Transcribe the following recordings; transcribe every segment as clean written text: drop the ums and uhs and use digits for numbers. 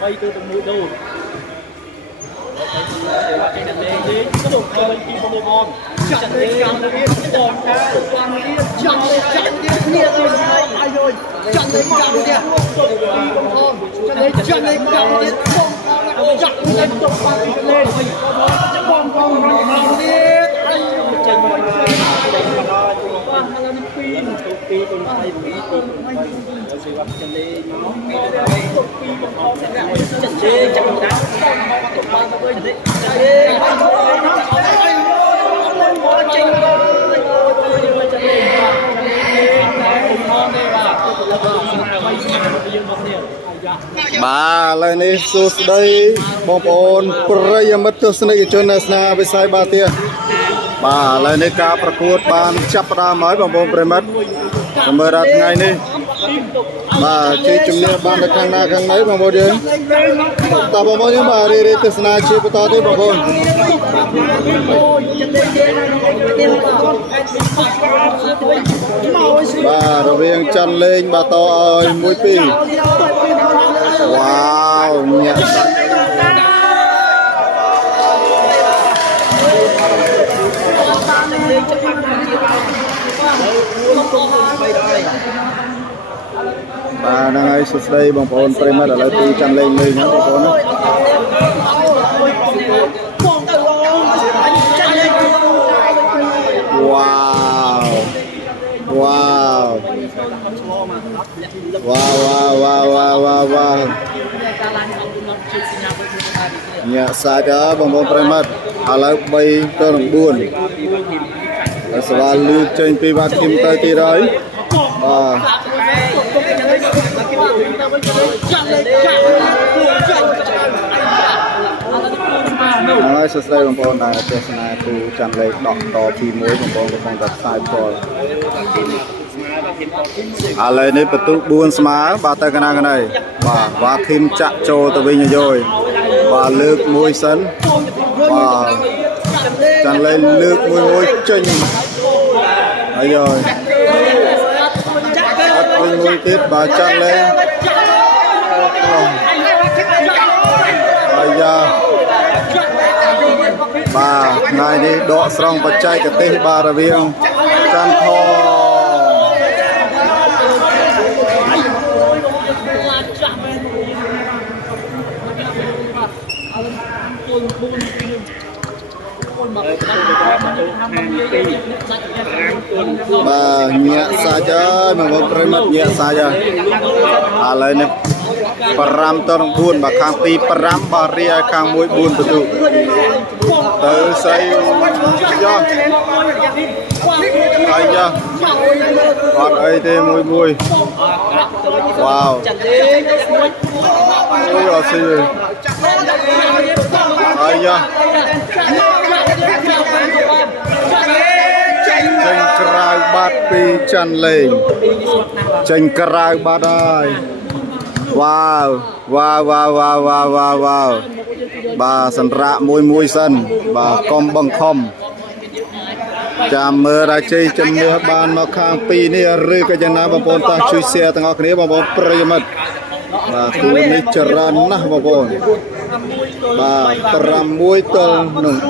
bay từ từng mũi đầu cái đợt này đi có một cái bên kia một con chặt đi còn cái chặt đi ai rồi chặt đi chặt đi bà lên đi xuống đây bom ôn prey mất tôi xin đi chơi na với sai ba tia bà lên đi caประกวด ban chấp ra mới bom ôn prey mất mở ra ngày đi bà chơi chung nia ban được khang na khang nấy bom ôn đi ta bom ôn nhưng bà đi tôi xin chơi bắt tay bom ôn bà đầu viên chân lên bà to ơi mũi pi wow nhẹ bà đang ai sụt đây bông bồn prima đã lấy pi chân lên lên nhá bông bồn wow wow wow wow wow wow wow nhẹ saja bông bồn prima alai bay tới đồng buồn và lưu trên pi ba kim tới tí đấy nói sơ sơ bằng con này cho nên tôi chăn lấy đọt to phi muối bằng con đặt sai bò lấy này bắt tụ buôn smá ba tay cái này và thêm chặt trâu từ bên rồi và lược muối sấn và chăn lấy lược muối chênh đấy rồi bắt bên muối tiếp và chăn lấy bà ngày đi đọ xong vật chay cái tê bà ra viên can thò bà nhẹ xa chơi mà một cái mặt nhẹ xa chơi lên này param tong buôn bà khang pi param bà ria khang muối buôn betul từ xây cho ai cho còn ấy thì muối muối wow ôi rồi xí ai cho tranh cài bát pi chăn lên tranh cài bát ơi wow wow wow wow wow wow wow bà sân rạ môi môi sân bà com bằng không chạm mơ ra chơi chấm mưa ban mà khang pi ni rư cái chân nào bà bồn ta chui xe tầng ngọc này bà bồn prey mất bà tu ni charan nah bà bồn bà pram muối tol nung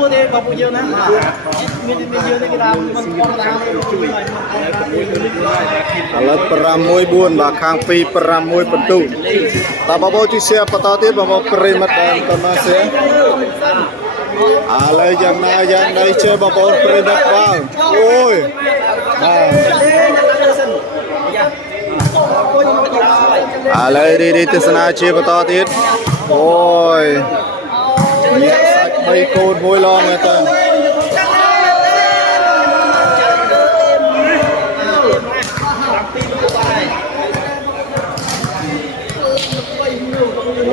là pram muối buôn bà khang pi pram muối pentu ta bà bồn chui xe bà ta tiếp bà bồn prey mất dan ta xe lấy dân này chơi bà bồn prey mất vào ôi lấy đi tới sân chơi bà ta tiếp ôi nhẹ sạch bay côn môi lo người ta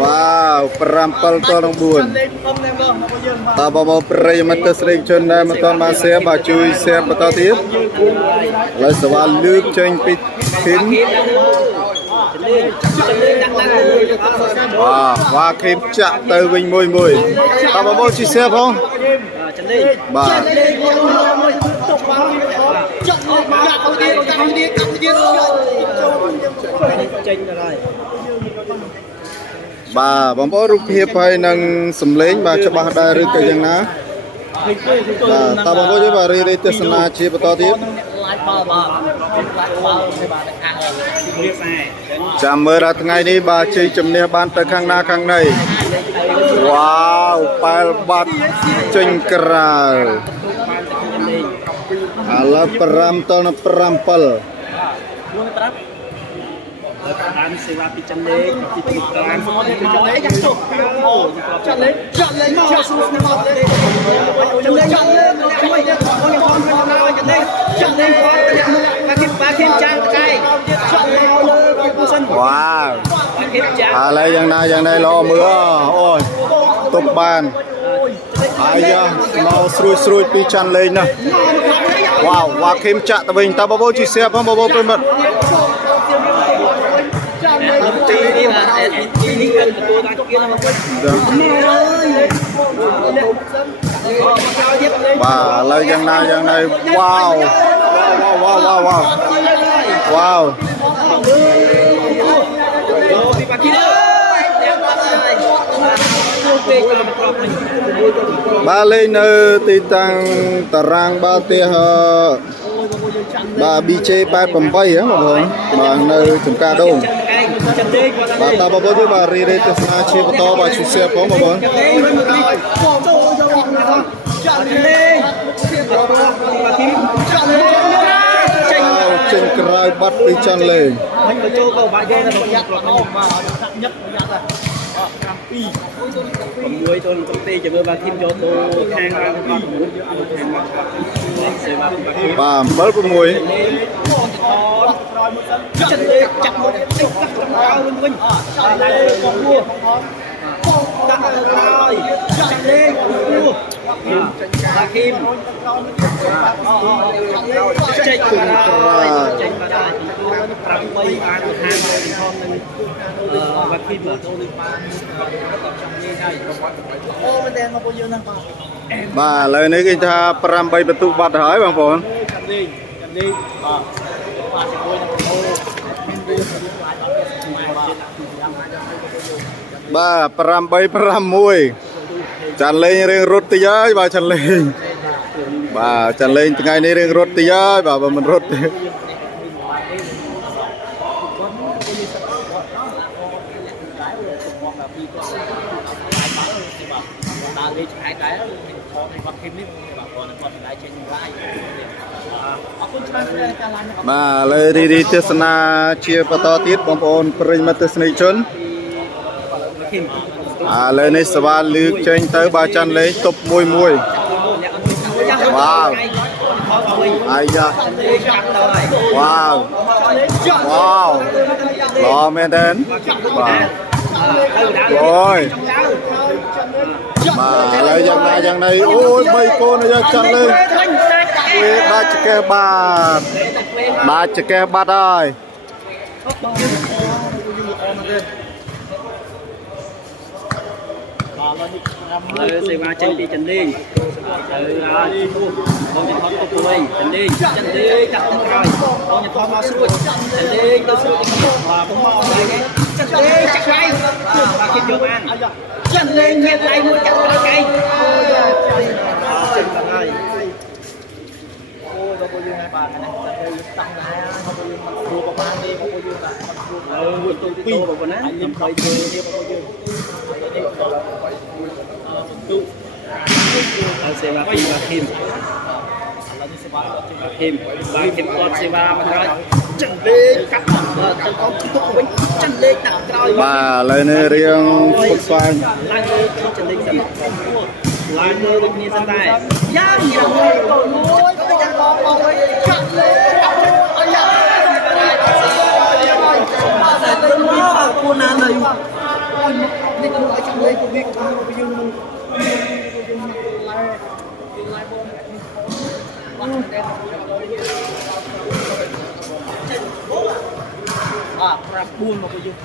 wow perampal tolong buồn ta mau prey mata sering chun na mata masih baju siap betul tiap lalu soal loop change pin và kìm chạm từ bình mùi mùi ta bảo bố chia sẻ không bà ចេញទៅហើយ បាទបងប្អូនរូបភាពហើយនឹងសំឡេងបាទច្បាស់ដែរឬក៏យ៉ាងណា ឃើញទេគឺ បាទតើបងប្អូនយើងបាទរីកទេសនាជាបន្តទៀត ឡាយបាល់បាទឡាយបាល់ទៅបាទខាងរៀបខ្សែ ចាំមើលដល់ថ្ងៃនេះបាទជ័យជំនះបានទៅខាងណាខាងណីវ៉ាវប៉ែលបាត់ចេញក្រៅឥឡូវ5តទៅ5 7 មួយត្រាប់แล้วก็ร้านเซวาปิจันเล็กปิดร้านปิจันเล็กยังจบจันเล็กมาสู้มาเลยจันเล็กไม่ได้ของยังพร้อมกันแล้วจันเล็กพร้อมกันปาคิมจางไกจันเล็กเลยผู้สน វ៉ាវ ปาคิมจาง ឥឡូវយ៉ាងណាយ៉ាងណីល្អមើលអូយទប់បានអាយ៉ាមកស្រួយពីចាន់លេងណាវ៉ាវវ៉ាខេមចាក់ទៅវិញតើបងប្អូនជួយ share ផងបងប្អូនប្រិមិត្ត ទីនេះបាទទីនេះគឺទទួលបានគៀនមកវិញ បាទឥឡូវយ៉ាងណាយ៉ាងណីវ៉ាវវ៉ាវវ៉ាវវ៉ាវវ៉ាវ ពីបាគីលើតែបាត់ហើយពេកមកក្របវិញ បាទលេងនៅទីតាំងតារាងបាល់ទះបាទ BJ 88ហ្នឹងបងប្អូនបាទនៅចំការដូង จันเล็ก បាទតើបងប្អូនយើងបាទរីករាយទស្សនាជាបន្តបាទជួយ share ផងបងប្អូន จันเล็กปาคิมจันเล็ก ចេញក្រៅបាត់ពីចាន់លេង មិនទៅចូលក៏បាក់គេទៅយ៉ាត់រហូតមកដាក់ញឹកយ៉ាត់ហើយខាង2 6ទល់ទៅទេជាមួយបាគីមយកទៅខាងបាន2ខាងមកសេវាបាគីម បាទ7 6 จันเล็กจับหมดติดกับเราវិញจันเล็กของลูกដាក់ទៅហើយចាក់លេងបាគីមចេញទៅហើយចេញមកដែរ8បានខាងផងនឹងបាគីមទៅនឹងបានចាំនេះហើយអូមែនតែមកពួកយើងហ្នឹងបាទ បាទឥឡូវនេះគេថា8បន្ទុកបាត់ទៅហើយបងប្អូន ចាំនេះបាទជាមួយនឹងអូមានវា បាទ8 6ចាន់លេងរៀងរត់តិចហើយបាទចាន់លេងបាទចាន់លេងថ្ងៃនេះរៀងរត់តិចហើយបាទបើមិនរត់ទេ ដើរលេងឆ្កែដែរខំនេះបាត់គីមនេះបាទគាត់គាត់ដែរចេញឡាយអរគុណច្រើនតែការឡាយ បាទឥឡូវរីកទេសនាជាបន្តទៀតបងប្អូនប្រិយមិត្តទស្សនិកជន គីម ឥឡូវនេះសវ៉ាលឺកចេញទៅបាទចាន់លេងទប់1 1 វ៉ាវអាយ៉ាវ៉ាវវ៉ាវល្អមែនទេបាទអូយបាទឥឡូវយ៉ាងណាយ៉ាងណីអូយ3កូនយកចាន់លេងវាដាច់ចកេះបាទចកេះបាត់ហើយ សេវាចេញពីចិនលេងទៅហើយបងจะថតទៅវិញចិនលេងដាក់ទៅក្រោយបងจะថតមកស្រួចចិនលេងទៅស្រួចបាទបងមកហើយចិនលេងចាក់ហើយបាទគេយកបានចិនលេងមានដៃមួយចាក់ក្រោយកែងចេញទៅហើយអូយបងប្អូនយើងបាទណាទៅស្តង់ដែរបងប្អូនយើងគ្រូប្រហែលនេះបងប្អូនយើងបាទគ្រូទៅ2បងប្អូនណាខ្ញុំ3ធ្វើនេះបងប្អូនយើង សេវាពីបាគីមឥឡូវនេះសេវាពីបាគីមគាត់សេវាមកក្រោយចិនលេងកាត់ទៅកងទុកវិញចិនលេងដាក់ក្រោយ បាទឥឡូវនេះរៀងពុកស្វាញ ឡើងលើចិនលេងសិនឡើងលើដូចគ្នាសិនដែរយ៉ាងយ៉ាងមួយកូនមួយយ៉ាងបងវិញចាក់លេងអាយ៉ាទៅមកគូណានហើយនេះគឺឲ្យចិនលេងពួកវាក៏យើងនឹង ប្រាប់4មកវិញ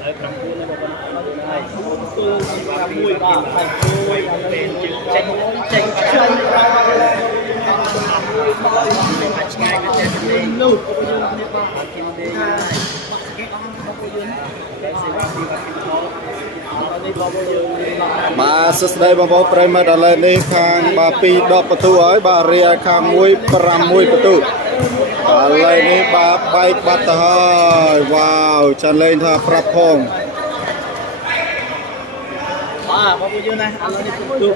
ហើយប្រាប់4មកវិញហើយគឺមួយបាទហើយមួយពេលចេញចេញឆ្ងាយទៅចេះលេងនោះយើងនេះបាទគីមលេង បាទសួស្តីបងប្អូនប្រិយមិត្តឥឡូវនេះខាងបាទ2 10បន្ទូហើយបាទរៀលខាង1 5 1បន្ទូឥឡូវនេះបាទបែកបាត់ទៅហើយវ៉ាវចាន់លេងថាប្រាប់ផងបាទបងប្អូនណាឥឡូវនេះទូ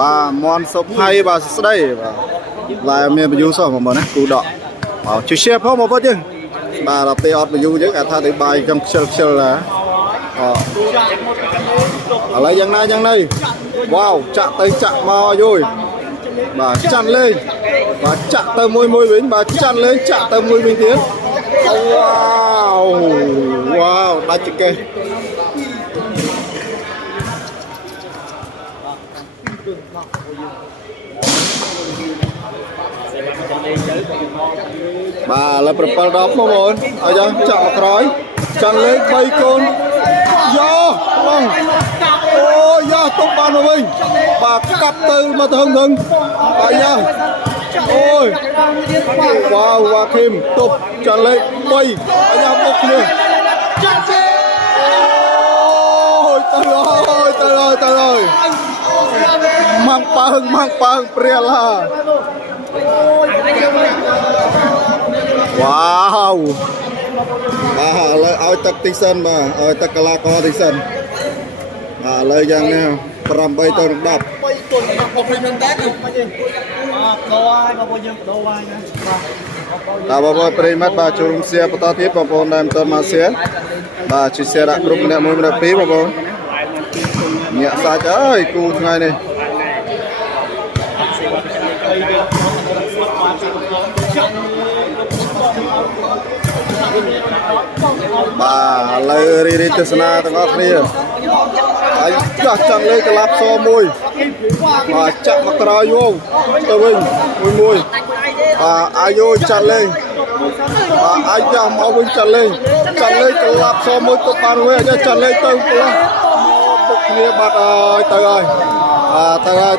បាទមន់សុភ័យបាទសួស្តីបាទឡាយមានបញ្យូសោះបងប្អូនណាគូដកបាទជួយ share ផងបងប្អូនយើងបាទដល់ពេលអត់បញ្យូយើងគេថាទៅបាយចំខ្ជិលណាឥឡូវយ៉ាងណាវ៉ាវចាក់ទៅចាក់មកយយបាទចាន់លេងបាទចាក់ទៅមួយវិញបាទចាន់លេងចាក់ទៅមួយវិញទៀតវ៉ាវដាច់ចកេះបាទឥឡូវ7 10បងប្អូនឲ្យចាក់មកក្រោយចាន់លេង3កូនយោបងអូយ៉ាទុកបានមកវិញបាទកាប់ទៅមកទៅហឹងបាទយ៉ាអូយវ៉ាវខេមទប់ចាន់លេង3អាយ៉ាបុកគ្នាអូយទៅហើយម៉ាំងប៉ើងព្រាលហាវ៉ាវបាទឥឡូវឲ្យទឹកទីសិនបាទឲ្យទឹកកលាករទីសិនបាទឥឡូវយ៉ាងនេះ8 ទៅ 10បាទបងប្អូនប្រិយមិត្តបាទចូលរួមshareបន្តទៀតបងប្អូនដែលមិនទាន់មក share បាទជួយ share ដាក់ក្រុមម្នាក់1 ម្នាក់ 2បងប្អូនញាក់សាច់អើយគូថ្ងៃនេះបាទឥឡូវរីទស្សនាទាំងអស់គ្នាហើយចាស់ចាំលេខកលាប់សមួយបាទចាក់មកក្រោយវងទៅវិញមួយបាទអាយុចាក់លេងបាទអាចចាស់មកវិញចាក់លេងកលាប់សមួយទុកបានវិញចាក់លេងទៅពុកគ្នាបាត់ហើយទៅហើយបាទទៅហើយ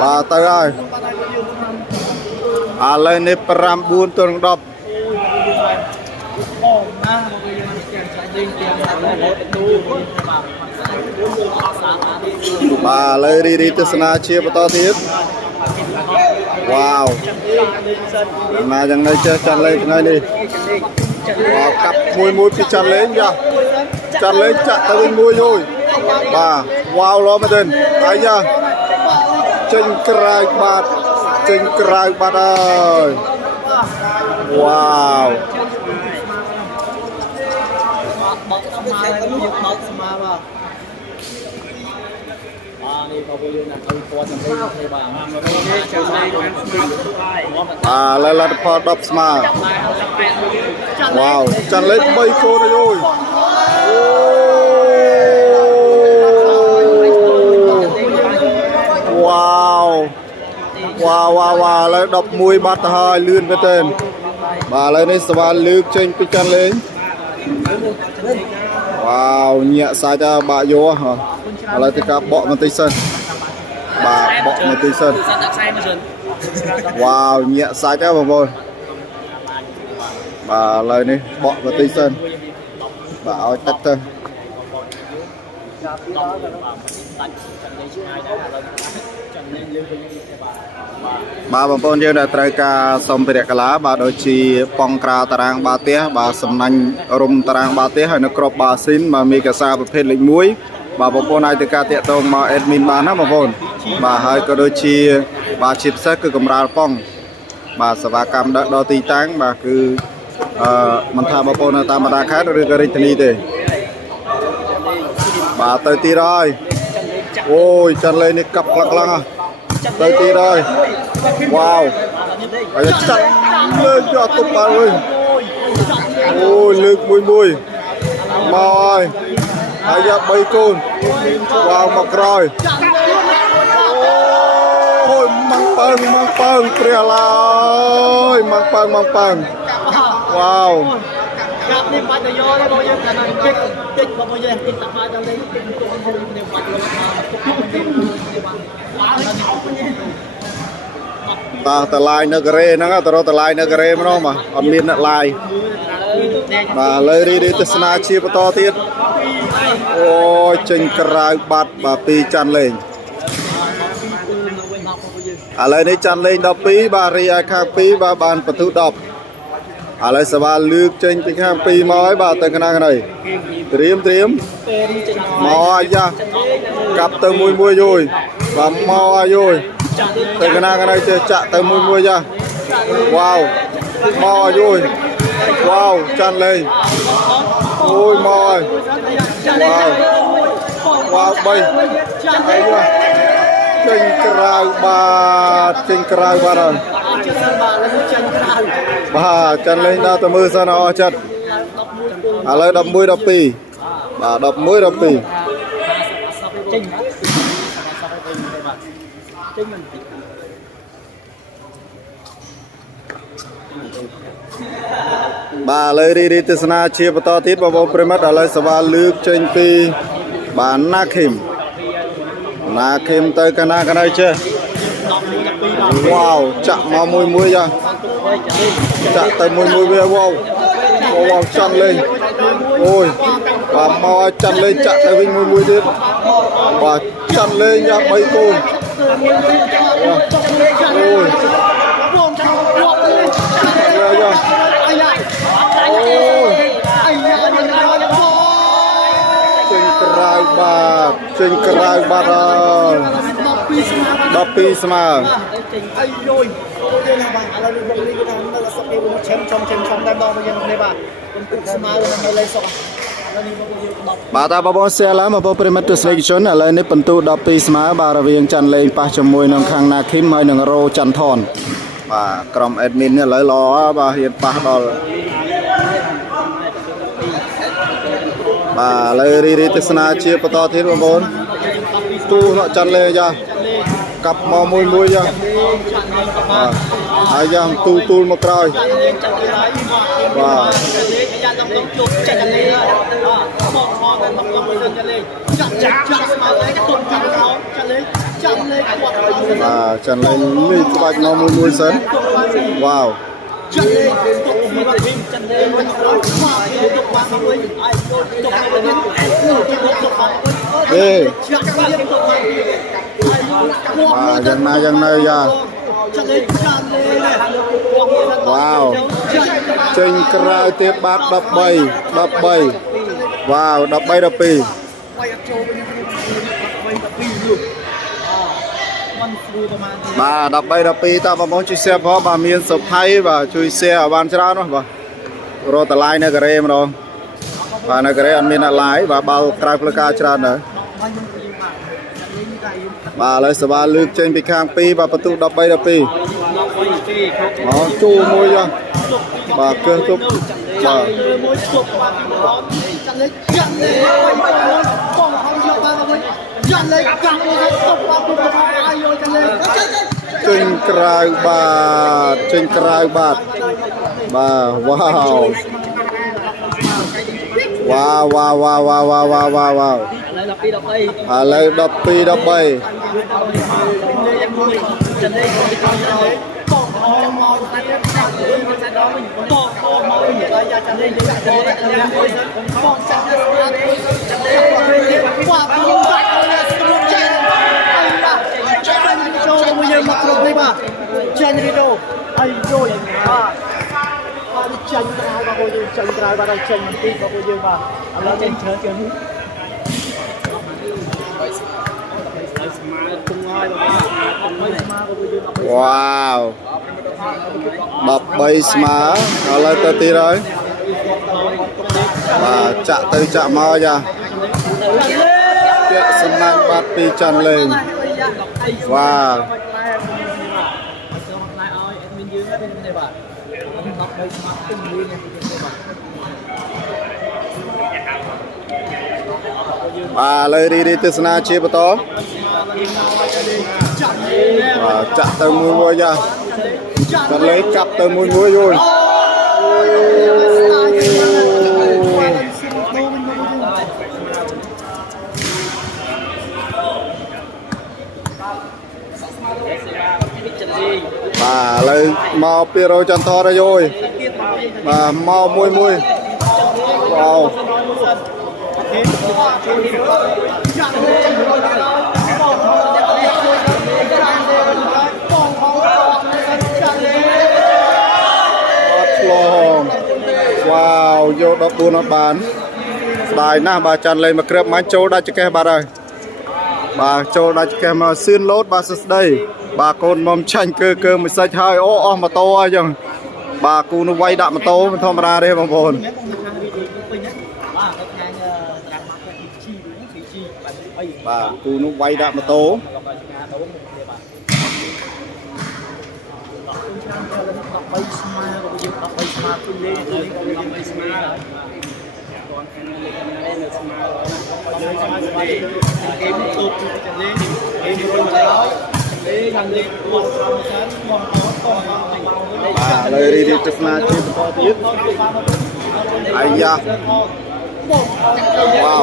បាទទៅហើយឥឡូវនេះ5 4 ទៅ 10បាទឥឡូវរីទស្សនាជាបន្តទៀតវ៉ាវយ៉ាងណាចេះចាន់លេងថ្ងៃនេះបាទកាប់មួយពីចាន់លេងចាន់លេងចាក់ទៅវិញមួយយយបាទវ៉ាវល្អមែនទេអាយ៉ាចេញក្រៅបាត់ហើយវ៉ាវបោកស្មាហើយយើងបោកស្មាបាទនេះបងប្អូនណាទៅពណ៌ទៅបាទនេះចាំលេងបានស្មាបាទលទ្ធផល10ស្មាវ៉ាវចាន់លេខ3 កូនហើយអូយវ៉ាវឥឡូវ11បាត់ទៅហើយលឿនមែនទេបាទឥឡូវនេះសវ៉ាលើកចេញពីចាន់លេងវ៉ាវញាក់សាច់បាក់យោឥឡូវទៅការបកបន្តិចសិនបាទបកបន្តិចសិនវ៉ាវញាក់សាច់បងប្អូនបាទឥឡូវនេះបកបន្តិចសិនបាទឲ្យទឹកទៅបាទបងប្អូនយើងដែលត្រូវការសម្ភារៈកីឡាបាទដូចជាប៉ងក្រាលតារាងបាល់ទះបាទសំណាញ់រុំតារាងបាល់ទះហើយនៅក្របបាល់ស៊ីនបាទមានកាសាប្រភេទលេខ1បាទបងប្អូនអាចទៅការតាក់ទងមក admin បានណាបងប្អូនបាទហើយក៏ដូចជាបាទជាពិសេសគឺកម្រាលប៉ងបាទសេវាកម្មដឹកដល់ទីតាំងបាទគឺមិនថាបងប្អូននៅតាមបណ្ដាខេត្តឬក៏រាជធានីទេបាទទៅទីហើយអូយចាន់លេងនេះកាប់ខ្លាំងទៅទីហើយវ៉ាវហើយចាត់លើកយកទុកបានវិញអូយលើកមួយមកហើយយក3កូនវ៉ាវមកក្រោយអូយម៉ាំងប៉ើងព្រាឡាយម៉ាំងប៉ើងវ៉ាវកាប់នេះបាច់ទៅយកទេបងយើងតែនឹងតិចបងយើងតិចតែមកដល់លេងតិចទៅនេះបាច់លោកតាតឡាយនៅការ៉េហ្នឹងទៅរកតឡាយនៅការ៉េម្ដងបាទអត់មានអ្នកឡាយ bà lời đi tới sna chia vào to tiết ôi trên cài bát bà pi chăn lên lời này chăn lên đập pi bà ri ai khang pi bà bàn bật thu đập lời sẽ bà lướt trên cái khang pi mới bà tới cái này tiêm mò ra cặp tới mùi rồi và mò rồi tới cái này chạ tới mùi ra wow mò rồi wow chăn lên ôi mò wow wow bay trên cài ba rồi bà chăn lên ra từ mưa sao nó chặt lấy đập mũi đập pì bà đập mũi đập pì bà lấy đi từ sana chia vào to tít vào bộ premat lấy sava lướt trên pi bà nakim tới cái này chưa wow chạm mau mùi ra chạm tới mùi wow wow chăn lên ôi và mau chăn lên chạm tới vinh mùi tiếp và chăn lên nha mấy cô ôi trên cài ba rồi đập pi mà bà ta bảo xe lá mà bảo permit selection là lên đến pentu đập pi mà bà ra viên chăn lên pa cho môi nông khang na kim hơi nông rô chăn thòn bà cầm admin này lấy lo bà hiện pa đo bà lấy đi tới sana chia vào to thế mà bốn tu nó chăn lên ra cặp mò môi ra hai ra tu một rồi và chăn lên đi cái bạch mò môi sớm wow đi dân nơi ra wow trên cài tiếp bát đập bay wow đập pi bà đập pi ta bảo món chui xe phó bà miên sập thay và chui xe ở ban chả nó bà rồi ta lái này cái em rồi và này cái anh miên lái và bao cài plaka chả nữa bà lấy sờ ba lướt trên bị khang pi và bắt tu đập pi nó chu môi ra bà cơ chúc bà trên cài bát bà wow lấy đập pi đập bay wow đập bay má nó lên tới tí rồi và chạm tới chạm mò ra kẹo sân năng bát pi tràn lên và lời đi từ sana chia vào to và chạm tới mùi ra còn lấy cặp tới mùi rồi và lấy mò piro chân to ra rồi và mò mùi wow ឆ្លង wow យក14អត់បានស្ដាយណាស់បាទចាន់លេងមកគ្រាប់មិនចូលដាច់ចកេះបាត់ហើយបាទចូលដាច់ចកេះមកសឿនលោតបាទសស្ដីបាទកូនមុំចាញ់គឺមិនសាច់ហើយអូអស់ម៉ូតូហើយចឹងបាទគូនោះវាយដាក់ម៉ូតូមិនធម្មតាទេបងប្អូនបាទគូនោះវាយដាក់ម៉ូតូលើរីរីទស្សនាជាបន្តទៀតអាយ៉ាវ៉ាវ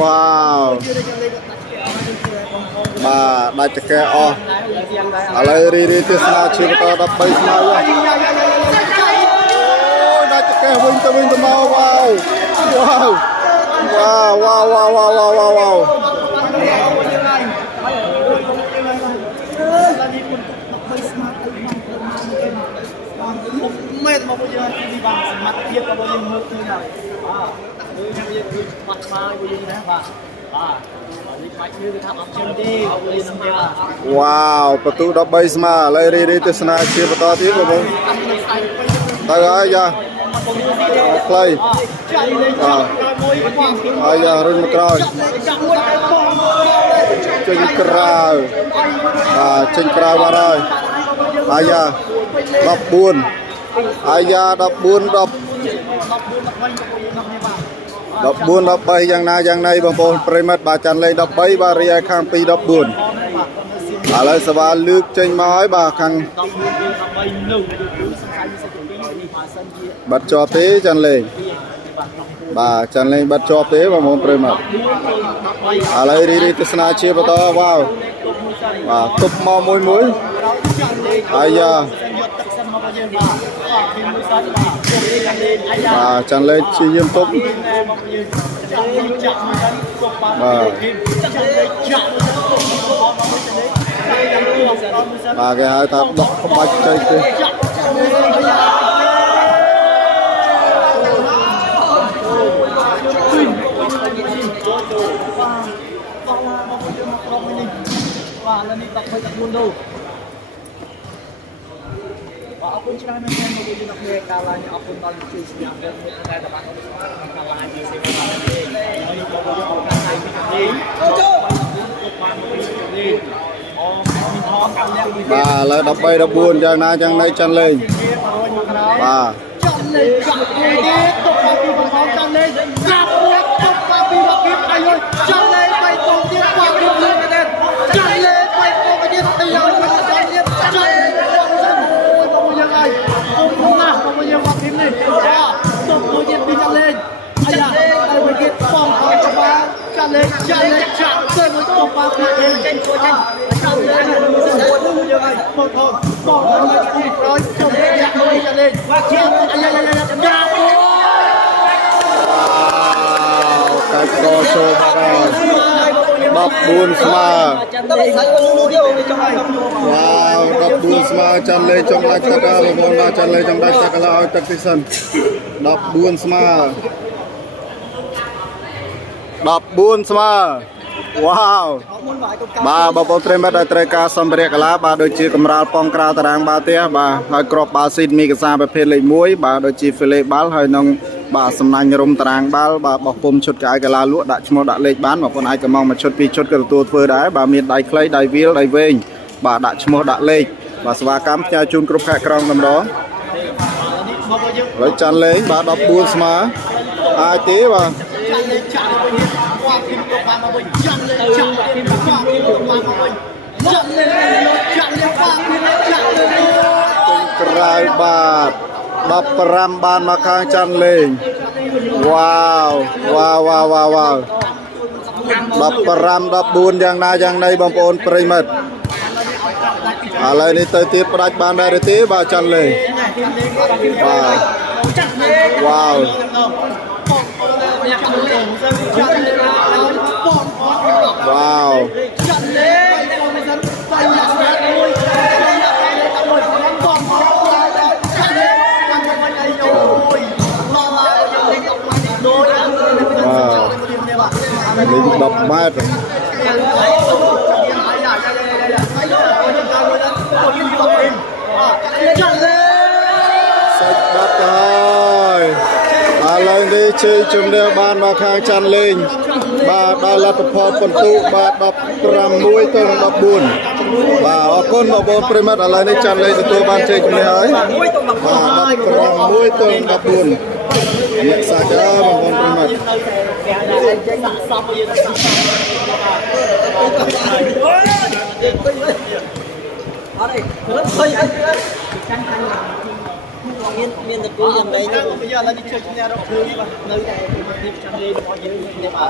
វ៉ាវបាទដាច់ចកែអស់ឥឡូវរីរីទស្សនាជាបន្ត13ស្មើអូដាច់ចកែវិញទៅមកវ៉ាវវ៉ាវវ៉ាវវ៉ាវវ៉ាវវ៉ាវវ៉ាវវ៉ាវមេតមកយើងទីបានសមត្ថភាពរបស់យើងមើលឃើញហើយយើងយើងគឺបាត់ស្មារតីយើងណាបាទនេះបាច់គឺថាអត់ជិនទេយើងនឹងទេវ៉ាវបន្ទូ13ស្មើឥឡូវរីរីទស្សនាជាបន្តទៀតបងប្អូនទៅហើយយ៉ាខ្លីហើយយ៉ារុញមកក្រោយចេញក្រៅចេញក្រៅបាត់ហើយហើយយ៉ា14អាយ៉ា14 13យ៉ាងណាយ៉ាងណីបងប្អូនប្រិមិត្តបាទចាន់លេង13បាទរីឯខាង2 14ឥឡូវសវ៉ាលើកចេញមកហើយបាទខាងបាត់ជាប់ទេចាន់លេងបាទចាន់លេងបាត់ជាប់ទេបងប្អូនប្រិមិត្តឥឡូវរីទស្សនាជាបន្តវ៉ាវបាទទប់មកមួយអាយ៉ាចាន់លេងជាយាមទប់បាទគេហៅថាដកក្បាច់ចេញទេបាទឥឡូវនេះដាក់24ដូអរគុណច្រើនមែនទែនមកយើងអ្នកគ្នាកាលឡើងអរគុណដល់ជួយស្ញាប់រឿងមួយតែបានកាលឡើងជាសេវាកម្មនេះហើយបងប្អូនអរគុណហើយពីនេះចូលបានពីនេះអូមីថតកាន់អ្នកបាទឥឡូវ13 14យ៉ាងណាយ៉ាងណីចាន់លេងបាទចាន់លេងចាក់មួយទៀតទុកមកពីបងប្អូនចាន់លេងចាក់មួយទុកមកពីមកពីអាយចាន់លេងបីកងទៀតបាទពីលើមែនទែនចាន់លេងបីកងទៀតទៅយកមកចាន់លេងចាន់លេងគុំណាស់មកយើងមកទីនេះទុកមួយទៀតពីចាក់លេងអាយ៉ាហើយមួយទៀតបងអត់ច្បាស់ចាក់លេងចាក់ទៅមួយទុកមកពីចេញចូលចេញចាក់លេងយើងហើយបងថតបងមកទីក្រោយចុះចាក់មួយចាក់លេងមកជាអាយ៉ាយ៉ាយ៉ាកាច់កចូលមកហើយ14ស្មើវ៉ាវ14ស្មើចាន់លេងចង់ដាច់ទឹកហើយបងប្អូនចាន់លេងចង់ដាច់ទឹកឡើយឲ្យទឹកទីសិន14ស្មើ14ស្មើវ៉ាវបាទបងប្អូនប្រិមិត្តដែលត្រូវការសម្ភារៈកីឡាបាទដូចជាកម្រាលប៉ងក្រៅតារាងបាល់ទះបាទហើយក្របបាល់ស៊ីតមីកាសាប្រភេទលេខ1បាទដូចជាហ្វេលេបាល់ហើយនឹងបាទសំណាញ់រុំតារាងបាល់បាទបោះពុំឈុតកៅកីឡាលក់ដាក់ឈ្មោះដាក់លេខបានបងប្អូនអាចកំងមួយឈុតពីរឈុតក៏ទទួលធ្វើដែរបាទមានដៃខ្លីដៃវាលដៃវែងបាទដាក់ឈ្មោះដាក់លេខបាទសេវាកម្មផ្ញើជូនគ្រប់ខេត្តក្រុងម្ដងហើយចាន់លេងបាទ14ស្មើអាចទេបាទក្រៅបាទ 15បានមកខាងចាន់លេងវ៉ាវវ៉ាវវ៉ាវវ៉ាវ15 14យ៉ាងណាយ៉ាងណីបងប្អូនប្រិមិត្តឥឡូវនេះទៅទៀតផ្ដាច់បានដែរទេបាទចាន់លេងបាទវ៉ាវវ៉ាវលេង10 ម៉ែត្រសាច់បាត់ហើយឥឡូវនេះជ័យជំនះបានមកខាងចាន់លេងបាទដល់លទ្ធផលពិន្ទុបាទ16 ទៅ 14បាទអរគុណបងប្អូនប្រិមិត្តឥឡូវនេះចាន់លេងទទួលបានជ័យជំនះហើយបាទ16 ទៅ 14អ្នកសាច់បងប្អូនប្រិមិត្តមានតកូលយ៉ាងไรនេះbây giờ là đi chơi nhà đó chơi mà nơi này thì chẳng đi mọi người để mà